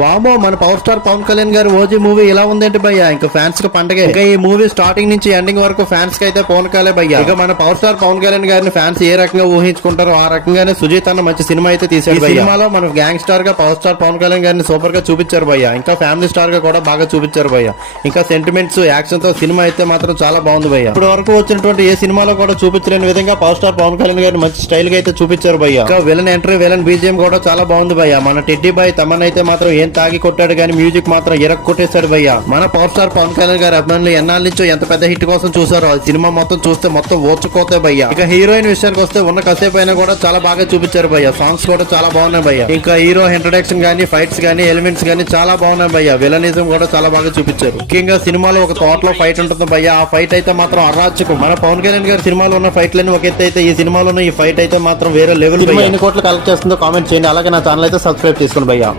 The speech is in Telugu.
వామో మన పవర్ స్టార్ పవన్ కళ్యాణ్ గారి ఓజీ మూవీ ఇలా ఉందేంటి భయ్యా, ఇంకా ఫ్యాన్స్ కి పండగే. ఇంకా ఈ మూవీ స్టార్టింగ్ నుంచి ఎండింగ్ వరకు ఫ్యాన్స్ కి అయితే పవన్ కళ్యాణ్ భయ్యా. ఇక మన పవర్ స్టార్ పవన్ కళ్యాణ్ గారిని ఫ్యాన్స్ ఏ రకంగా ఊహించుకుంటారో ఆ రకంగానే సుజీత్ అన్న మంచి సినిమా అయితే తీశారు. ఈ సినిమాలో మన గ్యాంగ్ స్టార్ గా పవర్ స్టార్ పవన్ కళ్యాణ్ గారిని సూపర్ గా చూపించారు భయ్యా. ఇంకా ఫ్యామిలీ స్టార్ గా కూడా బాగా చూపించారు భయ్యా. ఇంకా సెంటిమెంట్స్ యాక్షన్ తో సినిమా అయితే మాత్రం చాలా బాగుంది భయ్యా. ఇప్పుడు వరకు వచ్చినటువంటి ఏ సినిమాలో కూడా చూపించలేని విధంగా పవర్ స్టార్ పవన్ కళ్యాణ్ గారిని మంచి స్టైల్ గా అయితే చూపించారు భయ్యా. ఇంకా విలన్ ఎంట్రీ విలన్ బీజిఎం కూడా చాలా బాగుంది భయ్యా. మన టెడ్డీ బాయ్ తమన్ అయితే మాత్రం ఏం తాగి కొట్టాడు కానీ మ్యూజిక్ మాత్రం కొట్టేశాడు భయ్యా. మన పవర్ స్టార్ పవన్ కళ్యాణ్ గారి అభిమానులు ఎన్నాళ్ళ నుంచో ఎంత పెద్ద హిట్ కోసం చూసారో ఆ సినిమా మొత్తం చూస్తే మొత్తం ఓర్చుకోతే భయ్యా. ఇక హీరోయిన్ విషయానికి వస్తే ఉన్న కాసేపు అయినా కూడా చాలా బాగా చూపించారు భయ్యా. సాంగ్స్ కూడా చాలా బాగున్నాయి భయ్యా. ఇంకా హీరో ఇంట్రడక్షన్ గానీ ఫైట్స్ గానీ ఎలిమెంట్స్ గానీ చాలా బాగున్నాయి భయ్యా. విలనిజం కూడా చాలా బాగా చూపించారు. ముఖ్యంగా సినిమాలో ఒక తోటలో ఫైట్ ఉంటుంది భయ్యా. ఆ ఫైట్ అయితే మాత్రం అరాచకం. మన పవన్ కళ్యాణ్ గారి సినిమాలో ఉన్న ఫైట్లన్నీ ఒక ఎత్తు అయితే ఈ సినిమాలో ఉన్న ఈ ఫైట్ అయితే మాత్రం వేరే లెవెల్. ఎన్ని కోట్లు కలెక్ట్ చేస్తుందో కామెంట్ చేయండి. అలాగే నా ఛానల్ అయితే సబ్స్క్రైబ్ చేసుకోండి భయ్యా.